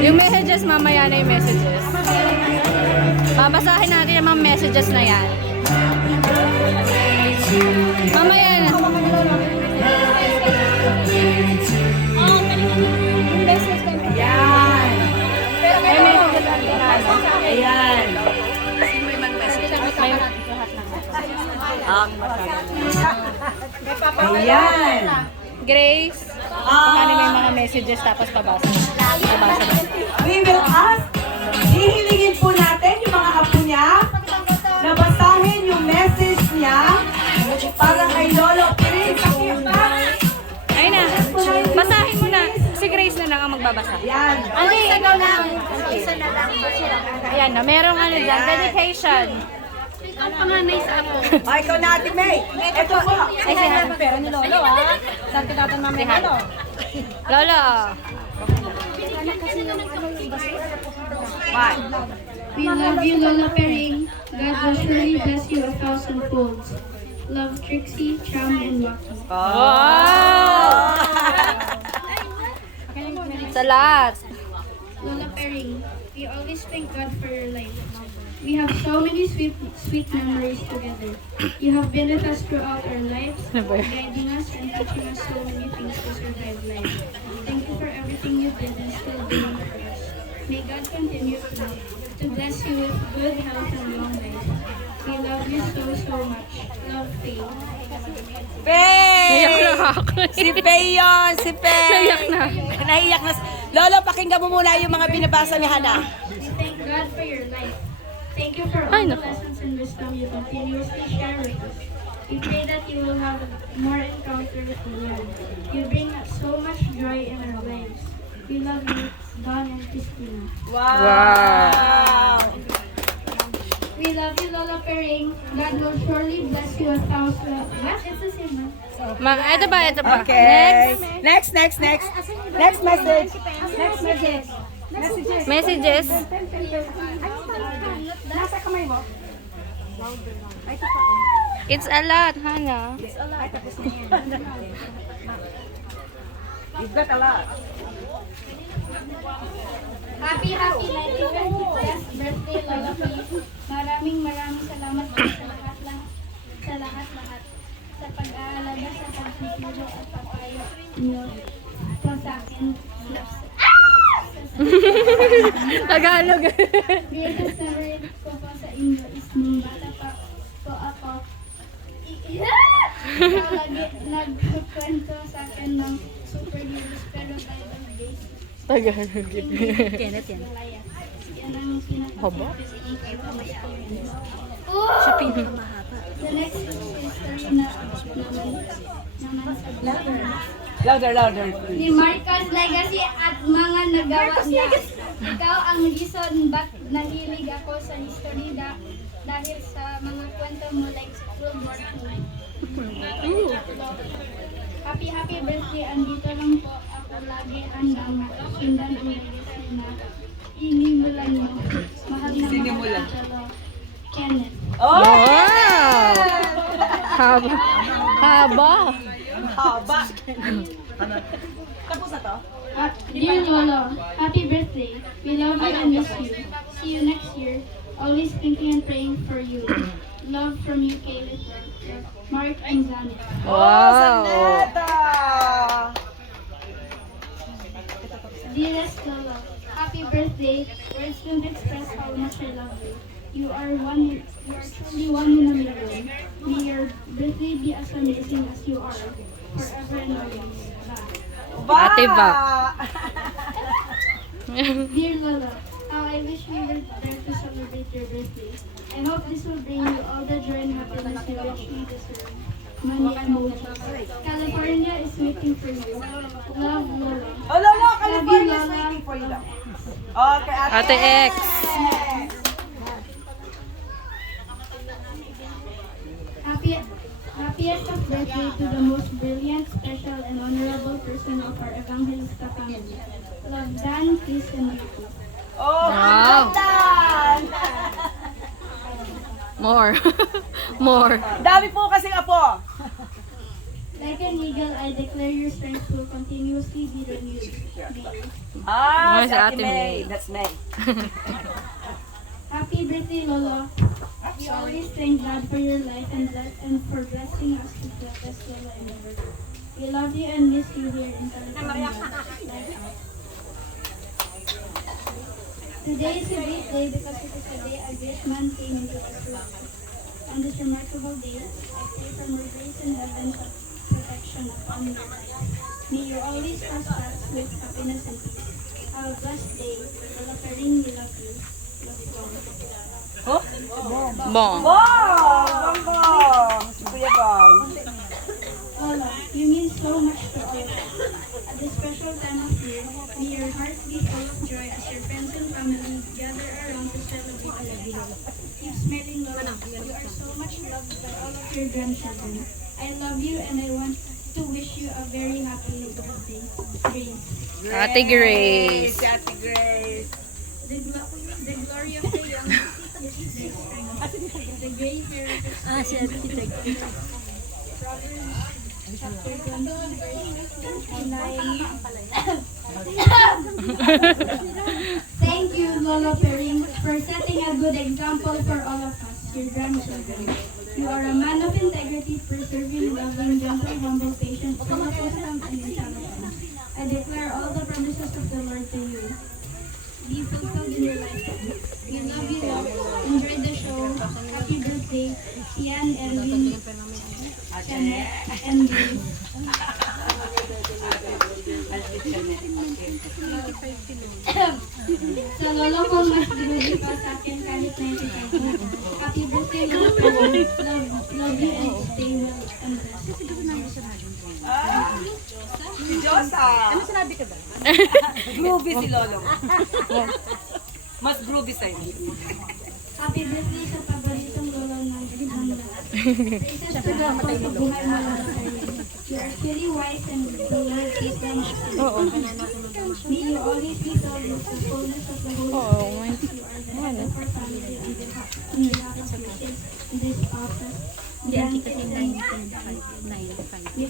Yung messages, mamaya na yung messages. Babasahin natin yung mga messages na yan. Mamaya na. Ayan. Ayan. Grace, paano may mga messages tapos pabasa? Pabasa na. We will ask, hihilingin po natin yung mga apo niya na basahin yung message niya para kay Lolo Chris. Ayun na, basahin mo na. Si Grace na lang ang magbabasa. Yan. Hindi, ikaw na. Ayan na, merong ano dyan, dedication. Ang panganay sa ako. Ay, ikaw na Ate May. Ito po. Ay, si Pera ni Lolo, ha? Saan tinatan mami Lolo? Lolo. Bye. We love you, Lola Pering. God will surely bless you 1,000 folds. Love, Trixie, Cham, and Lucky. Oh! Sa lahat. Lola Pering, we always thank God for your life. We have so many sweet memories together. You have been with us throughout our lives, guiding us and teaching us so many things to survive life. Thank you for everything you did and still doing for us. May God continue to bless you with good health and long life. We love you so much. Love, Faye. Naiyak na Faye! ako. Si Faye yun! Si Faye! Naiyak na. Naiyak na. Lolo, pakinggan mo muna yung mga binabasa ni Hana. We thank God for your life. Thank you for all Ay, the naku. lessons and wisdom you continuously share with us. We pray that you will have more encounters with the Lord. You bring us so much joy in our lives. We love you, Don and Christina. Wow! We love you, Lola Pering. God will surely bless you 1,000. What? It's the same, huh? Ito ba, ito ba. Okay. Next. Next message. Next message. Messages. Nasa kamay mo? It's a lot, Hana. You've got a lot. Happy 95th birthday, Lola P. Maraming salamat po sa lahat sa pag-aalaga sa pagtuturo at papayo niyo po sa akin. Tagalog. Greatest memory ko po sa inyo is nung bata pa po ako. Lagi nagkwento sa akin ng superheroes pero by the days. Tagalog. Kenneth yan. Yan ang Haba? Shopping. The next history naman sa Louder. ni Marcos Legacy at mga nagawa niya. Ikaw ang reason ba't nahilig ako sa history dahil sa mga kwento mo like school board night. Happy birthday. Andito lang po ako lagi handang sundan ang legacy na inimulan mo. Mahal na Sinimulan. Kenneth. Oh! Wow! Haba. Haba. Haba. Tapos na to? Dear Lolo, happy birthday. We love you and miss you. See you next year. Always thinking and praying for you. Love from you, Caleb, Mark, and Zanet. Wow. Saneta! Dearest Lolo, happy birthday. Words don't express how much I love you. You are truly one in a million. May your birthday be as amazing as you are. Forever and always. Bye. Ate ba? Dear Lola, how I wish we were there to celebrate your birthday. I hope this will bring you all the joy and happiness you richly deserve. Money emojis. California is waiting for you. Love, Lola. Oh, Lolo, Love you, California is Lola. waiting for you daw. Okay, Ate X. Happiest of birthday to the most brilliant, special, and honorable person of our Evangelista family. Love, Dan, Chris, and Ricky. Oh, Wow. Dan! More. More. Dami po kasing apo. Like an eagle, I declare your strength will continuously be renewed. Ah, Nice, si Ate Ate May. May. That's May. Happy birthday, Lola. We always thank God for your life and for blessing us with the best Lola ever. We love you and miss you here in California. Lighthouse. Today is a great day because it is a day a great man came into this life. On this remarkable day, I pray for more grace and heaven's protection upon your life. May you always cross paths with happiness and peace. Have a blessed day. Lola Perrin, we love you. Love you all. Bong. Bong! Bong! Si Kuya Bong. Lola, you mean so much to all of us. At this special time of year, may your heart be full of joy as your friends and family gather around to celebrate your life. Keep smiling, Lola. You are so much loved by all of your grandchildren. I love you and I want to wish you a very happy birthday. Grace. Ate Grace. Si Ate Grace. The glory of the young is their strength. The great heritage Si Ate Proverbs chapter 20 verse 29. Thank you, Lola Perrin, for setting a good example for all of us, your grandchildren. You are a man of integrity, preserving, loving, gentle, humble, patient, full of wisdom and intelligence. I declare all the promises of the Lord to you. Be fulfilled in your life. We love you, love. Enjoy the show. Happy birthday, Sian, Erwin, Janet, and Grace. Sa lolo ko, mas grabe pa sa akin kahit 95 na. Happy birthday, Lola Perrin. Love you and stay well and blessed. Si Josa. Ano sinabi ka ba? Groovy si Lolo. Mas groovy sa'yo. Happy birthday sa paboritong lolo ng lahat. Praises to God for pagbuhay mo, Lola Perrin. You are truly wise and brilliant wisdom. May you always be filled with the fullness of the Holy Spirit. You are the head of our family and the heart of your kids in this office. Grant it and may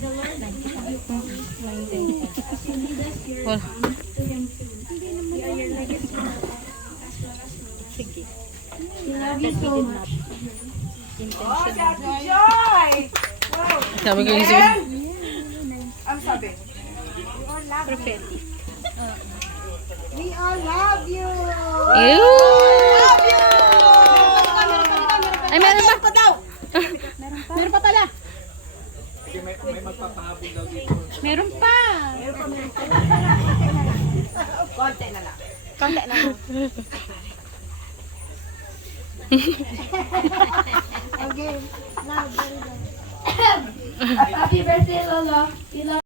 the Lord give you always as you lead us here to Him too. We are your legacy as well as Lola. We love you so much. Oh, si Ate Joy! Wow! Sabi ko yung And, ang sabi? prophetic. We all love you! Ew! Love you! Ay, meron ba? Pa daw! Meron pa pala. Meron pa. Konti na lang. Konti na lang. Happy birthday, Lola. We love